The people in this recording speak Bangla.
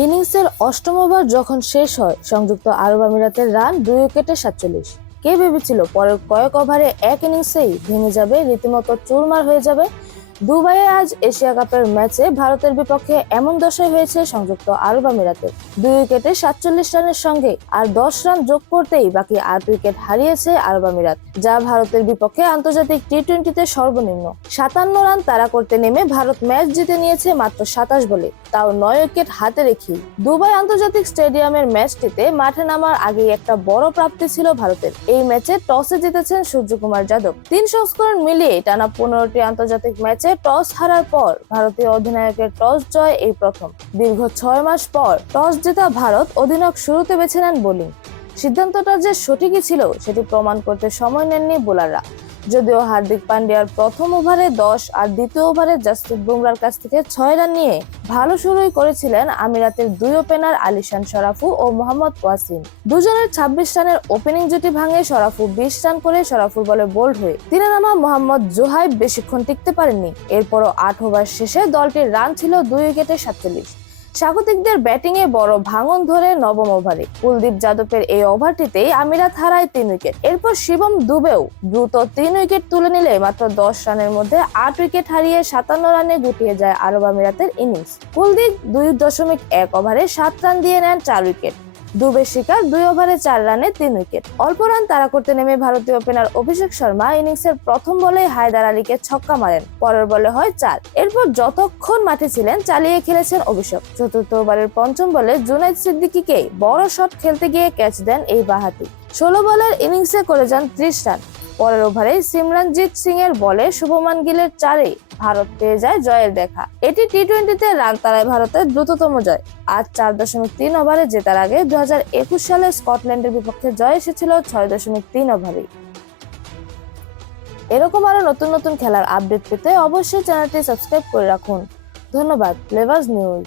ইনিংসের অষ্টম ওভার যখন শেষ হয়, সংযুক্ত আরব আমিরাতের রান 2 উইকেটে 47। কে ভেবেছিল পরের কয়েক ওভারে এক ইনিংসেই ভেঙে যাবে, রীতিমতো চুরমার হয়ে যাবে। দুবাইয়ে আজ এশিয়া কাপের ম্যাচে ভারতের বিপক্ষে এমন দশাই হয়েছে সংযুক্ত আরব আমিরাতের। 2 উইকেটে 47 রানের সঙ্গে আর 10 রান যোগ করতেই বাকি 8 উইকেট হারিয়েছে আরব আমিরাত, যা ভারতের বিপক্ষে আন্তর্জাতিক টি-20তে সর্বনিম্ন। 57 রান তাড়া করতে নেমে ভারত ম্যাচ জিতে নিয়েছে মাত্র 27 বলে, তাও 9 উইকেট হাতে রেখেই। দুবাই আন্তর্জাতিক স্টেডিয়ামের ম্যাচটিতে মাঠে নামার আগেই একটা বড় প্রাপ্তি ছিল ভারতের। এই ম্যাচে টসে জিতেছেন সূর্যকুমার যাদব। 3 সংস্করণ মিলিয়ে টানা 15টি আন্তর্জাতিক ম্যাচে টস হারার পর ভারতীয় অধিনায়কের টস জয় এই প্রথম। দীর্ঘ 6 মাস পর টস জেতা ভারত অধিনায়ক শুরুতে বেছে নেন বোলিং। সিদ্ধান্তটা যে সঠিকই ছিল সেটি প্রমাণ করতে সময় নেননি বোলাররা। যদিও হার্দিক পান্ডিয়ার প্রথম ওভারে 10 আর দ্বিতীয় ওভারে জাসপ্রীত বুমরার কাছ থেকে 6 রান নিয়ে ভালো শুরুই করেছিলেন আমিরাতের দুই ওপেনার আলিশান শরাফু ও মোহাম্মদ ওয়াসিম। দুজনের 26 রানের ওপেনিং জুটি ভাঙে শরাফু 20 রান করে শরাফুর বলে বোল্ড হয়ে। তিনে নামা মোহাম্মদ জোহাইব বেশিক্ষণ টিকতে পারেননি। এরপরও 8 ওভার শেষে দলটির রান ছিল 2 উইকেটে 47। স্বাগতিকদের ব্যাটিংয়ে বড় ভাঙন ধরে নবম ওভারে কুলদীপ যাদবের এই ওভারটিতেই আমিরাত হারায় 3 উইকেট। এরপর শিবম দুবেও দ্রুত 3 উইকেট তুলে নিলে মাত্র 10 রানের মধ্যে 8 উইকেট হারিয়ে 57 রানে গুটিয়ে যায় আরব আমিরাতের ইনিংস। কুলদীপ 2.1 ওভারে 7 রান দিয়ে নেন 4 উইকেট। দুবে শিকার 2 ওভারে 4 রানে 3 উইকেট। অল্প রান তাড়া করতে নেমে ভারতীয় ওপেনার অভিষেক শর্মা ইনিংসের প্রথম বলেই হায়দার আলীকে ছক্কা মারেন, পরের বলে হয় 4। এরপর যতক্ষণ মাঠে ছিলেন চালিয়ে খেলেছেন অভিষেক। চতুর্থ ওভারের পঞ্চম বলে জুনাইদ সিদ্দিকীকে বড় শট খেলতে গিয়ে ক্যাচ দেন এই বাঁহাতি। 16 বলের ইনিংসে করে যান 30 রান। পরের ওভারে সিমরনজিৎ সিং এর বলে শুভমান গিলের 4-এ ভারত পেয়ে যায় জয়ের দেখা। এটি টি-20তে রান তাড়ায় ভারতের দ্রুততম জয়। আজ 4.3 ওভারে জেতার আগে 2021 সালে স্কটল্যান্ডের বিপক্ষে জয় এসেছিল 6.3 ওভারে। এরকম আরো নতুন নতুন খেলার আপডেট পেতে অবশ্যই চ্যানেলটি সাবস্ক্রাইব করে রাখুন। ধন্যবাদ। Flavours news.